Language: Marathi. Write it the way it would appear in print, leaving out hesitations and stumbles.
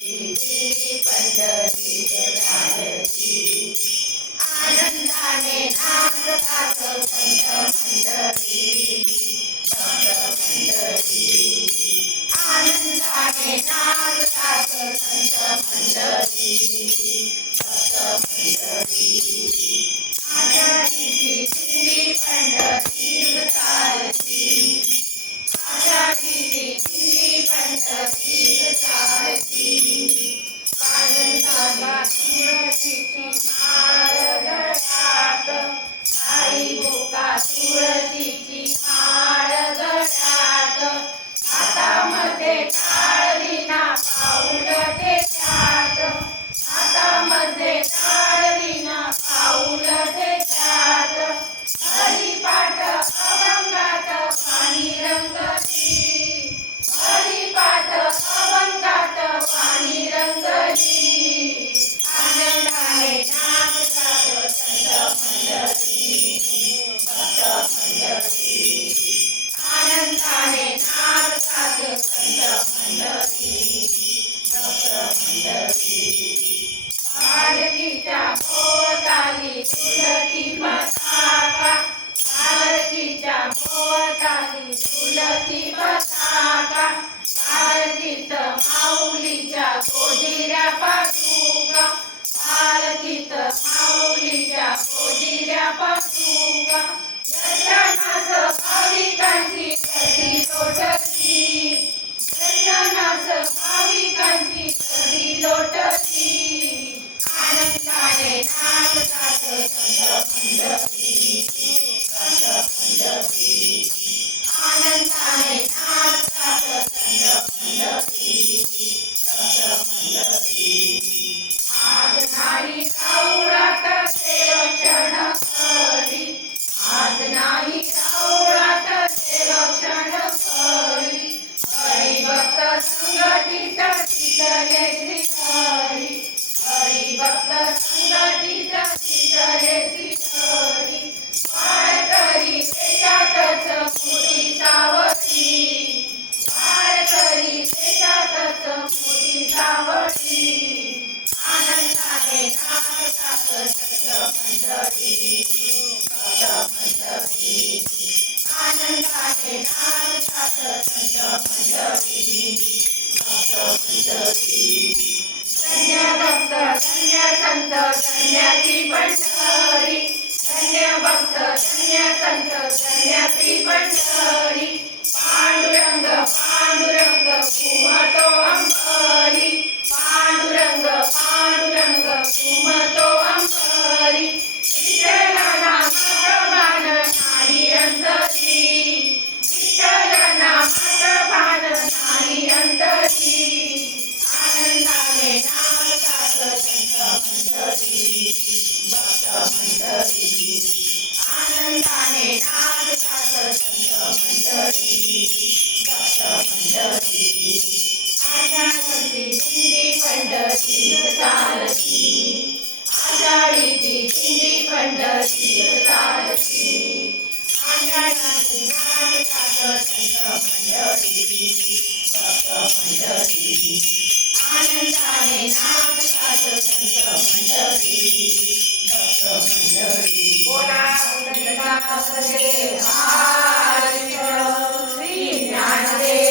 दिंडी पंढरीत चालती, आनंदाने नाचतात संत मंडळी, भक्त मंडळी. आनंदाने नाचतात संत मंडळी, भक्त मंडळी. आषाढीची दिंडी पंढरीत चालती, आषाढीची दिंडी पंढरीत चालती. आनंदाने तुळशीची माळ गळ्यात, आई बोका तुळशीची माळ गळ्यात. हातामध्ये टाळविना पाऊल त्याच्यात, हातामध्ये टाळविना पाऊल त्याच्यात. हरिपाठ अभंगात वाणी रंगली, हरिपाठ अभंगात वाणी रंगली. आनंदाने नाचतात संत मंडळी, भक्त मंडळी. आनंदाने नाचतात संत मंडळी, भक्त मंडळी. पालखीच्या भोवताली झुलती पताका, पालखीच्या भोवताली झुलती पताका. पालखीत माऊलीच्या गोजिऱ्या पादुका, पालखीत माऊलीच्या गोजिऱ्या पादुका. दर्शनास भाविकांची गर्दी लोटली, दर्शनास भाविकांची गर्दी लोटली. आनंदाने नाचतात संत मंडळी, भक्त मंडळी. आनंदाने नाचतात संत मंडळी, भक्त मंडळी. आज नाही राऊळात देवक्षण करी, आज नाही राऊळात देवक्षण करी. हरिभक्त संगतीत दिसले श्री हरी, हरिभक्त संगतीत दिसले श्री हरी. वारकरी देशातच मोठी सावळी, वारकरी देशातच मोठी सावळी. आनंदाने नाचतात संत मंडळी, भक्त मंडळी. आनंदाने नाचतात संत मंडळी, भक्त मंडळी. धन्य भक्त धन्य संत धन्य ती पंढरी, धन्य भक्त धन्य संत धन्य ती पंढरी. पांडुरंग पांडुरंग घुमतो अंबरी, पांडुरंग पांडुरंग घुमतो अंबरी. विठ्ठला नामात भान नाही अंतरी, विठ्ठला नामात भान नाही अंतरी. आनंदाने नाचतात संत मंडळी, भक्त मंडळी. आनंदाने नाचतात संत मंडळी, भक्त मंडळी. आषाढीची दिंडी पंढरीत चालती, आषाढीची दिंडी पंढरीत चालती. आनंदाने नाचतात संत मंडळी, भक्त मंडळी. आनंदाने नाचतात संत मंडळी, भक्त मंडळी. बोला श्री ज्ञानदेव